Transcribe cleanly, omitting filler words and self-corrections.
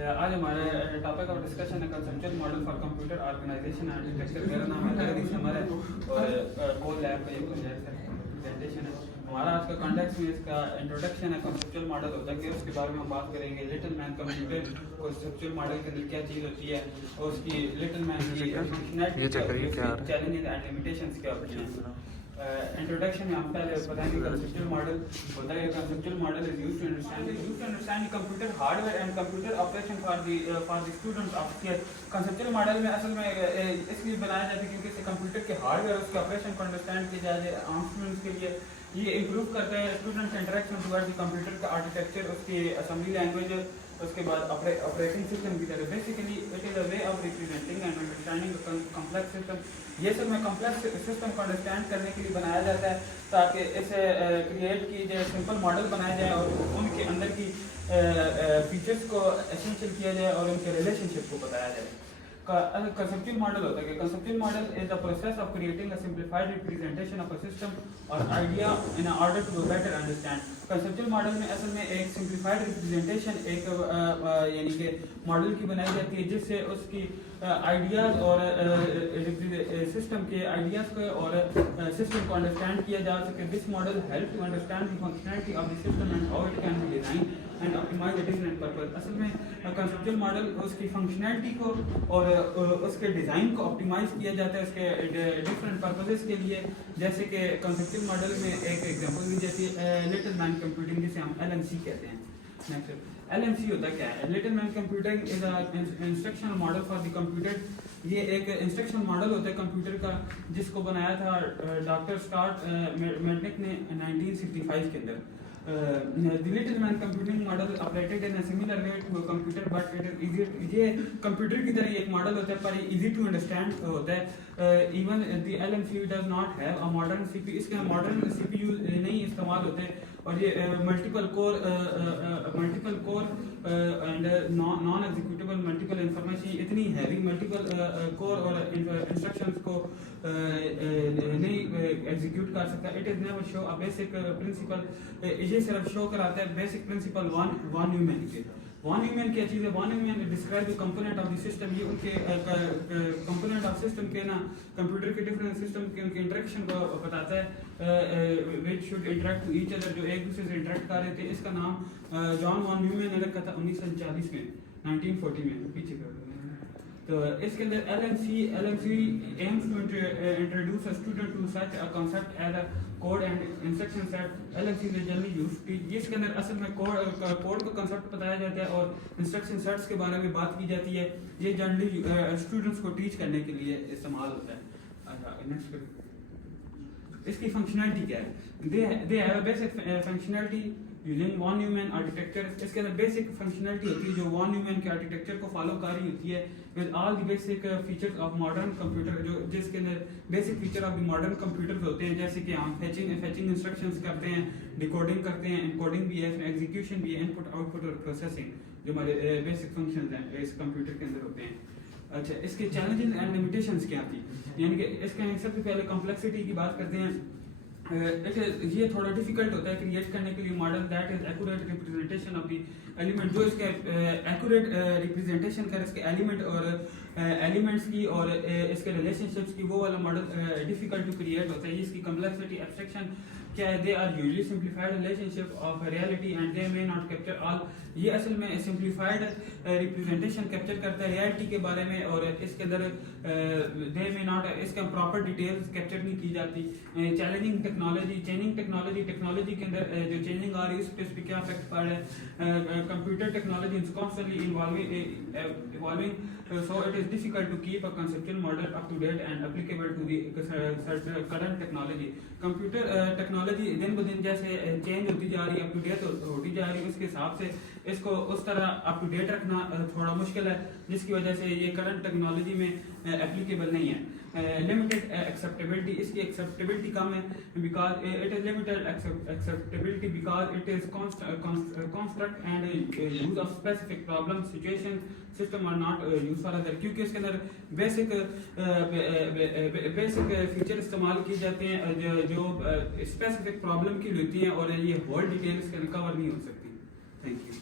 आज हमारे topic of discussion है conceptual model for computer organisation architecture. मेरा नाम है हरीश हमारे और कोल लैब का ये प्रोजेक्ट है, प्रेजेंटेशन है हमारा। आज का कॉन्टेक्स्ट में इसका इंट्रोडक्शन है। कंसेप्चुअल मॉडल होता है कि उसके बारे में हम बात करेंगे। Little man computer conceptual model के अंदर क्या चीज़ होती है और उसकी लिटिल मैन की फंक्शनैलिटी, चैलेंजेस एंड लिमिटेशंस क्या होती हैं। इंट्रोडक्शन में हम पहले बताएंगे कंसेप्चुअल मॉडल होता है। Conceptual model is used to understand computer hardware and computer operation for the students of care. Conceptual model में असल में इसलिए बनाया जाता है क्योंकि इससे कंप्यूटर के हार्डवेयर उसके ऑपरेशन को अंडरस्टैंड किया जाए आम स्टूडेंट्स के लिए। ये इम्प्रूव करता है students interaction toward the computer का आर्किटेक्चर, उसकी असेंबली लैंग्वेज, उसके बाद ऑपरेटिंग सिस्टम की तरह। Basically it is a way of representing and understanding complex system. ये सब में कॉम्प्लेक्स सिस्टम को अंडरस्टैंड करने के लिए बनाया जाता है ताकि इसे क्रिएट की जाए, सिंपल मॉडल बनाया जाए और उनके अंदर की फीचर्स को एसेंशियल किया जाए और उनके रिलेशनशिप को बताया जाए। कंसेप्चुअल मॉडल होता है कि conceptual model is the process of creating a simplified representation of a system और idea in order to better understand. Conceptual model में असल में एक सिंप्लीफाइड रिप्रेजेंटेशन एक यानी कि मॉडल की बनाई जाती है जिससे उसकी आइडियाज़ और सिस्टम के आइडियाज़ को और सिस्टम को अंडरस्टैंड किया जा सके। This model help to understand the functionality of the system and how it can be design and optimise the different purpose. असल में कंसेप्चुअल मॉडल उसकी फंक्शनैलिटी को और उसके डिज़ाइन को ऑप्टिमाइज किया जाता है उसके डिफरेंट पर्पसेस के लिए। जैसे कि कंसेप्चुअल मॉडल में एक एग्जांपल दी जाती है लिटिल मैन कंप्यूटिंग, जिसे हम LMC कहते हैं। नेक्स्ट LMC होता क्या है? Little man computing is a instructional model for the computer. ये एक इंस्ट्रक्शनल मॉडल होता है कंप्यूटर का जिसको बनाया था डॉक्टर स्कॉट मेडनिक ने 1965 के अंदर। The little man computing model operated in a similar way to a computer, but it is easier. ये कंप्यूटर की तरह एक मॉडल होता है पर easy to understand होता है। Even the LMC does not have a modern CPU. इसके मॉडर्न CPU नहीं इस्तेमाल होते और ये multiple core and non executable multiple information इतनी हैवी मल्टीपल कोर और इंस्ट्रक्शंस को नहीं एग्जीक्यूट कर सकता। It is never show a basic principle. ये सिर्फ शो कराता है बेसिक प्रिंसिपल वन न्यूमैन के। वन न्यूमैन क्या चीज़ है? Von Neumann describe the component of the system. ये उनके कंपोनेंट ऑफ सिस्टम के ना कंप्यूटर के डिफरेंट सिस्टम के उनके इंटरेक्शन को बताता है which should interact to each other, जो एक दूसरे से इंटरेक्ट कर रहे थे। इसका नाम जॉन वन न्यूमैन ने रखा था 1940 में, 1940 में पीछे कर। तो इसके अंदर LMC aims to introduce a student to such a concept as a code and instruction set. LMC is generally used। इसके अंदर असल में कोड का कंसेप्ट बताया जाता है और इंस्ट्रक्शन सेट्स के बारे में बात की जाती है। ये जनरली स्टूडेंट्स को टीच करने के लिए इस्तेमाल होता है। नेक्स्ट इसकी फंक्शनैलिटी क्या है? They have a basic functionality using von Neumann architecture. इसके अंदर बेसिक फंक्शनैलिटी होती है जो वन न्यूमैन के आर्किटेक्चर को फॉलो कर रही होती है with all the basic features of modern computer. जो जिसके अंदर basic feature of the modern computers होते हैं, जैसे कि हम फेचिंग इंस्ट्रक्शंस करते हैं, डिकोडिंग करते हैं, एनकोडिंग भी है, एग्जीक्यूशन भी है, इनपुट आउटपुट और प्रोसेसिंग जो हमारे बेसिक फंक्शंस हैं इस कंप्यूटर के अंदर होते हैं। अच्छा, इसके चैलेंजेस एंड लिमिटेशंस क्या थी? यानी कि इसके सबसे पहले कॉम्प्लेक्सिटी की बात करते हैं। ये थोड़ा डिफिकल्ट होता है क्रिएट करने के लिए model that is accurate representation of the element, जो इसके एक्यूरेट रिप्रेजेंटेशन कर इसके एलिमेंट और एलिमेंट्स की और इसके रिलेशनशिप्स की, वो वाला मॉडल डिफिकल्ट टू क्रिएट होता है। इसकी कॉम्प्लेक्सिटी एब्स्ट्रैक्शन क्या है? They are usually simplified relationship of reality and they may not capture all. ये असल में सिंप्लीफाइड रिप्रेजेंटेशन कैप्चर करता है रियलिटी के बारे में और इसके अंदर दे मे नॉट इसका प्रॉपर डिटेल्स कैप्चर नहीं की जाती। चैलेंजिंग टेक्नोलॉजी के अंदर जो चेंजिंग आ रही है उस पर क्या इफेक्ट पड़ रहा है। Computer technology is constantly evolving, so it is difficult to keep a conceptual model up to date and applicable to the current technology. Computer technology दिन ब दिन जैसे चेंज होती जा रही है, अप टू डेट होती जा रही है, उसके हिसाब से इसको उस तरह अप टू डेट रखना थोड़ा मुश्किल है, जिसकी वजह से ये करंट टेक्नोलॉजी में एप्लीकेबल नहीं है। लिमिटेड एक्सेप्टेबिलिटी, इसकी एक्सेप्टेबिलिटी कम है because it is limited acceptability because it is construct and use of specific problem situation system are not use for other. क्योंकि इसके अंदर बेसिक फीचर इस्तेमाल किए जाते हैं जो स्पेसिफिक प्रॉब्लम की होती हैं और ये होल डिटेल इसके कवर नहीं हो सकती। Thank you.